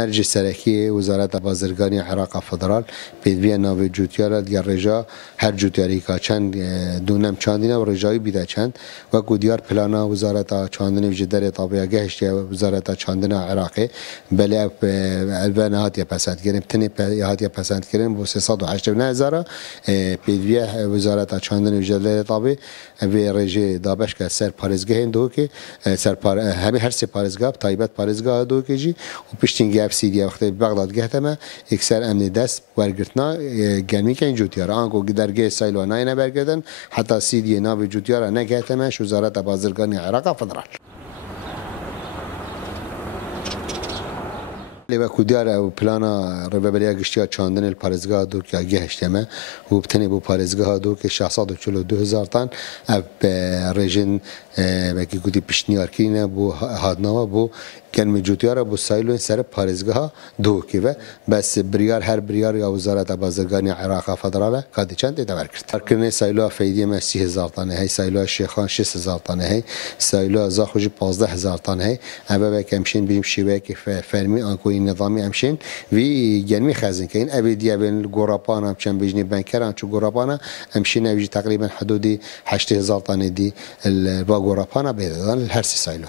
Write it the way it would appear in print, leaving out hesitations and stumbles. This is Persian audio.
مرج سرکی وزارت بازرگانی عراق فدرال پیدوی ناو جوتیار دیگر رجا هر جوتیاری که چند دونم چاندینه و رجایی بیده چند و گودیار پلانا وزارت چاندنی و جدر طابعه گهشتی وزارت چاندن عراقی بله البته هاتیه پسند کردیم تنی هاتیه پسند کردیم با 389,000 پیدوی وزارت چاندنی و جدر طابعه و رجه دابش که سر پارزگاه هندو که سر همه هر سه پارزگاه تایبت پارزگاه دو که جی و پشتینگی افسیدی وقتی بغداد گهتمه اکثر امن دست ورگرتنا گرمی که این جوتیار آنگو درگه سایلو ناینه برگردن حتی سیدی ناو جوتیار نگهتمه وزارت بازرگانی عراق فدرال لیبا کودیار او پلانا ربابریا گشتیا چاندن الپارزگاه دو که گهشتمه و بتنی بو پارزگاه دو که 642,000 تن اب رژن بکی کودی پشتنیار کینه بو هادنامه بو گرمی جوتیار بو سایلو سر پارزگاه دو که و بس بریار هر بریار یا وزارت بازرگانی عراق فدراله کادی چند ادوار کرد. کرنه سایلو فیدی ما 30,000 تنه هی سایلو شیخان 6,000 تنه هی سایلو زاخوجی 15,000 تنه هی ابا بکمشین بیم شیوه که فرمی آنکوی نظامی همشین وی گرمی خزین که این ابدیه بین گورابان هم چند بجنی بنکران چو گورابان همشین اویج تقریبا حدودی 8,000 تنه دی با گورابان بیدن هر سی سایلو